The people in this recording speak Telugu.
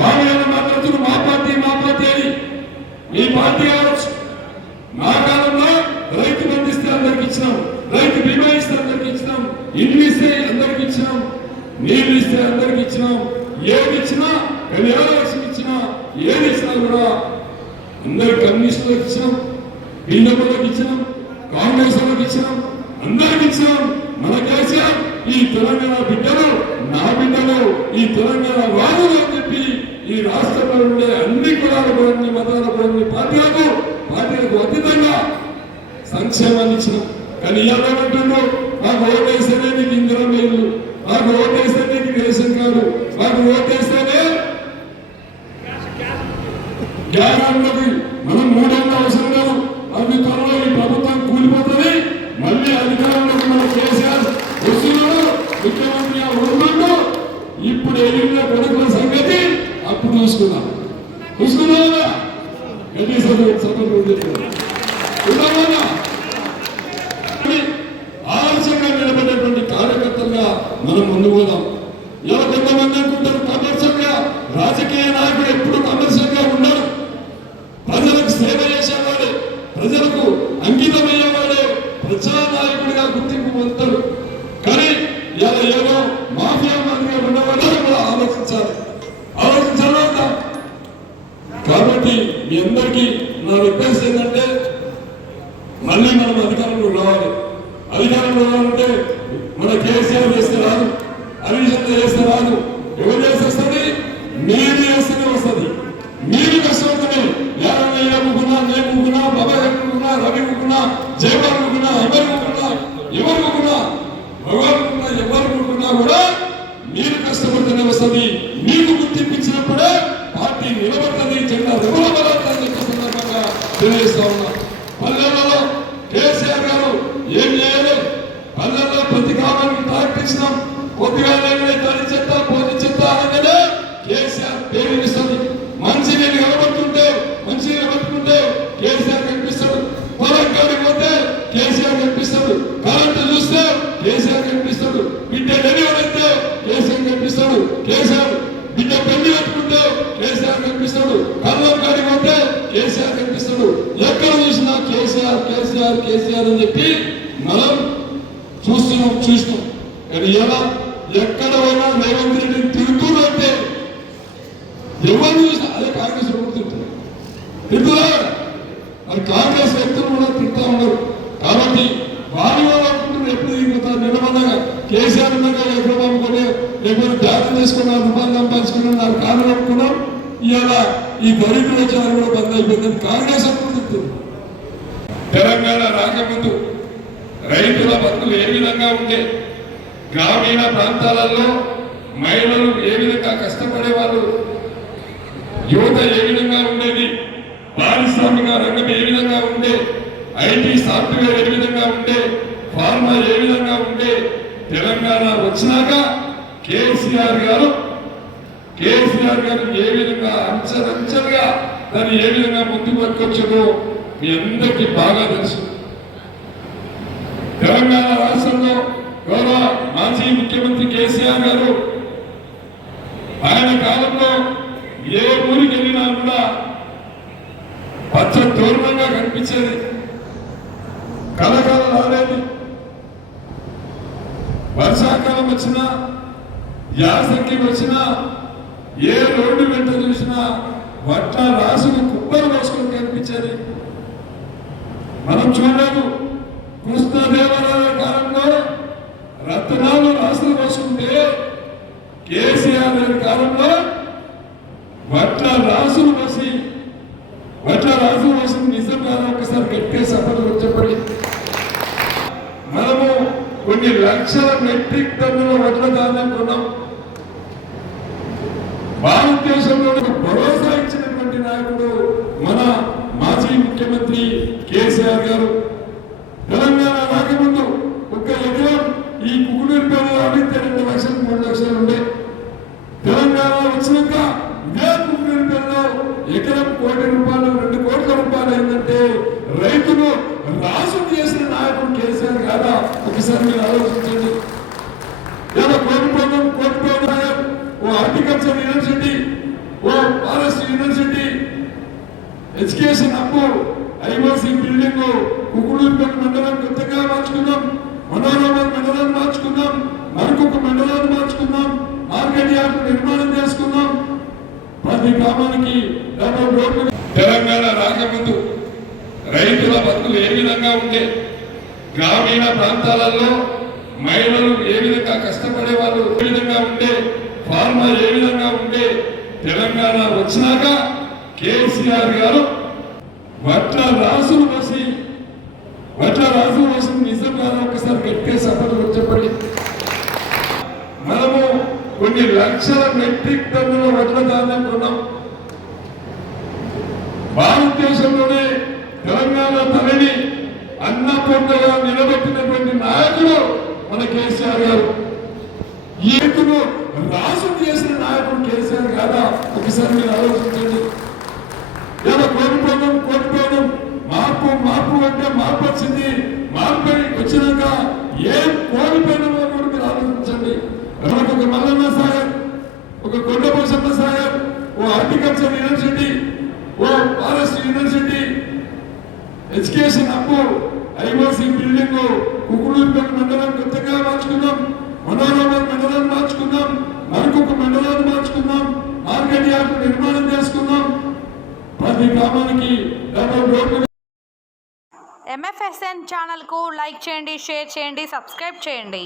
వాళ్ళు మాట్లాడుతున్నారు మా పార్టీ మా పార్టీ అని. మీ పార్టీ కావచ్చు మా కాలంలో రైతు బంధిస్తే అందరికి ఇచ్చినాం. రైతు బీమా ఇస్తే అందరికి ఇచ్చినాం. ఇల్లు ఇస్తే అందరికి ఇచ్చినాం. నీళ్ళు ఇస్తే అందరికి ఇచ్చినాం. ఏది ఇచ్చినా కళ్యాణ ఇచ్చినా ఏది ఇచ్చినా కూడా అందరు కమ్యూనిస్టులకు ఇచ్చినాం. బీజేపీలకు ఇచ్చినాం. కాంగ్రెస్ వాళ్ళకి ఇచ్చినాం. అందరికి ఇచ్చినాం. మన కేసీఆర్ ఈ తెలంగాణ బిడ్డలు బిడ్డలు ఈ తెలంగాణ వాదులు అని చెప్పి ఈ రాష్ట్రంలో ఉండే అన్ని కులాల పరంగా మతాల పరంగా పార్టీలకు పార్టీలకు అతీతంగా సంక్షేమాన్ని ఇచ్చిన. కానీ ఏమంటున్నావు మాకు ఓటేస్తేనే నీకు ఇందిరా మేలు మాకు ఓటేస్తే నీకు రేషన్ కార్డు మాకు ఓటేస్తేనే గ్యారంటీ మనం మూడో గట్టి సభ సభలు మీ అందరికీ నా రిక్వెస్ట్ ఏంటంటే మళ్ళీ మనం అధికారంలో రావాలి. అధికారంలో రావాలంటే మన కేసీఆర్ చేస్తే రాదు హరీష్ చేస్తే రాదు. ఎవరు చేస్తే వస్తుంది? మీరు చేస్తేనే వస్తుంది. మీరు కష్టపడుతుంది ఎవరైనా ముగ్గున్నా నేను ముగ్గున్నా బాబాయ్ ముగ్గున్నా రవి ముగ్గున్నా జయపాల్ ముగ్గున్నా ఎవరు ముగ్గున్నా ఎవరు ముగ్గున్నా భగవాన్ ముగ్గున్నా ఎవరు ముగ్గున్నా కూడా మీరు కష్టపడితేనే వస్తుంది. మీకు గుర్తింపించినప్పుడే పార్టీ నిలబడుతుంది జెండా రెగులబడుతుందని చెప్పి సందర్భంగా తెలియజేస్తా ఉన్నా. పల్లెలలో కేసీఆర్ గారు ఏం చేయాలి పల్లెల్లో ప్రతి గ్రామానికి తాకించినాం కొద్దిగా లేని తడి చెత్త పోతి చెత్త అనగానే కేసీఆర్ పేరునిస్తుంది మంచి నేను నిలబడుతుంటే మంచి నిలబడుతుంటే కేసీఆర్ కనిపిస్తాడు. పొలం కాడికి పోతే కేసీఆర్ కనిపిస్తాడు. కరెంటు చూస్తే కేసీఆర్ కనిపిస్తాడు. బిడ్డ డెలివరీ కేసీఆర్ కనిపిస్తాడు. కేసీఆర్ కేసీఆర్ కేసీఆర్ అని చెప్పి మనం చూస్తున్నాం చూస్తాం కానీ ఎలా? ఎక్కడ పోయినా రేవంత్ రెడ్డిని తిరుగుతూ అంటే ఎవరు చూసినా అదే కాంగ్రెస్ కూడా తింటారు తింటున్నా మరి కాంగ్రెస్ వ్యక్తులు కూడా తింటా ఉన్నారు. కాబట్టి వారి వాళ్ళు ఎప్పుడు తిరుగుతారు నిలబడగా. కేసీఆర్ ఉన్నాక ఎక్కడ పంపుకొని లేకపోతే ధ్యానం తీసుకున్నారు రూపాయలు సంపాదించుకున్నారు నాకు కారణం అనుకున్నాం ఇవాళ ఈ దరిద్ర విచారణ కూడా బంద్ అయిపోయిందని కాంగ్రెస్ అనుకుంటుంది తెలంగాణ రాకముందు రైతుల బతుకులు ఏ విధంగా ఉండే గ్రామీణ ప్రాంతాలలో మహిళలు ఏ విధంగా కష్టపడే వాళ్ళు యువత ఏ విధంగా ఉండేది పారిశ్రామిక రంగం ఏ విధంగా ఉండే ఐటీ సాఫ్ట్వేర్ ఏ విధంగా ఉండే ఫార్మా ఏ విధంగా ఉండే తెలంగాణ వచ్చినాక కేసీఆర్ గారు కేసీఆర్ గారు ఏ విధంగా అంచెలంచెలుగా దాన్ని ఏ విధంగా ముందుకు పట్టుకొచ్చారో మీ అందరికీ బాగా తెలుసు. తెలంగాణ రాష్ట్రంలో గౌరవ మాజీ ముఖ్యమంత్రి కేసీఆర్ గారు ఆయన కాలంలో ఏ ఊరికి వెళ్ళినా కూడా పచ్చ దూరంగా కనిపించేది. కలకాలం రాలేదు. వర్షాకాలం వచ్చినా యాసంగి వచ్చినా ఏ రోడ్డు వెంట చూసినా వట్ట రాసుకు కుప్పలు వేసుకుని కనిపించేది. మనం చూడలేదు కృష్ణదేవరాయ కాలంలో రత్నాలు రాసులు పోసుకుంటే కేసీఆర్ గారి కాలంలో వట్ల రాసులు పోసి వట్ల రాసులు పోసి నిజం కాదు ఒకసారి గట్టిగా సభలు చెప్పండి? మనము కొన్ని లక్షల మెట్రిక్ టన్నుల వడ్ల ధాన్యం కొన్నాం. భారతదేశంలో భరోసా ఇచ్చినటువంటి నాయకుడు మన ముఖ్యమంత్రి కేసీఆర్ గారు. తెలంగాణ రాకముందు ఒక ఎకరం ఈ కుకునూరు పేరు అడిగితే రెండు లక్షలు మూడు లక్షలు ఉండే. తెలంగాణ వచ్చినాక ఇదే కుకునూరు పేరులో ఎకరం కోటి రూపాయలు రెండు కోట్ల రూపాయలు అయిందంటే రైతులు రాజు చేసిన నాయకుడు కేసీఆర్ కాదా? ఒకసారి మీరు ఆలోచించండి. ఏదో కోటి పోగం కోటి పోగం ఓ హార్టికల్చర్ యూనివర్సిటీ ఓ ఓ forest university education hub IOC building Kukudurupeta మండలం కొత్తగా మార్చుకున్నాం మనోరమల్ మండలం మార్చుకున్నాం మరొక మండలాన్ని మార్చుకున్నాం మార్కెట్ యార్డ్ నిర్మాణం చేసుకున్నాం. ప్రతి గ్రామానికి తెలంగాణ రాకముందు రైతుల బతుకులు ఏ విధంగా ఉండే గ్రామీణ ప్రాంతాలలో మహిళలు ఏ విధంగా కష్టపడే వాళ్ళు ఏ విధంగా ఉండే ఫార్మర్ ఏ విధంగా ఉండే తెలంగాణ వచ్చినాక కేసీఆర్ గారు వడ్ల రాసులు పోసి వడ్ల రాసులు పోసి కాదు ఒకసారి గట్టిగా సభలు చెప్పండి. మనము కొన్ని లక్షల మెట్రిక్ టన్నుల వడ్ల ధాన్యం కొన్నాం. భారతదేశంలోనే తెలంగాణ తనని అన్నపూర్ణగా నిలబెట్టినటువంటి నాయకుడు మన కేసీఆర్ గారు. ఈ రాసు చేసిన నాయకుడు కేసీఆర్ కాదా ఒకసారి మీరు ఆలోచించారు ఏదో కోల్పోవడం కోల్పోవడం మార్పు మార్పు అంటే మార్పు వచ్చింది మార్పు వచ్చినాక ఏం కోల్పోయినామో కూడా మీరు ఆలోచించండి మనకు ఒక మల్లన్న సాగర్ ఒక కొండపోసమ్మ సాగర్ ఓ హార్టికల్చర్ యూనివర్సిటీ ఓ forest university education hub IOC building Kukudurupeta మండలం కొత్తగా మార్చుకున్నాం మనోరమ మండలం మార్చుకున్నాం మరొక మండలాన్ని మార్చుకున్నాం మార్కెట్ యార్డ్ నిర్మాణం చేసుకున్నాం. ప్రతి గ్రామానికి డబల్ రోడ్లు ఎంఎఫ్ఎస్ఎన్ ఛానల్కు లైక్ చేయండి షేర్ చేయండి సబ్స్క్రైబ్ చేయండి.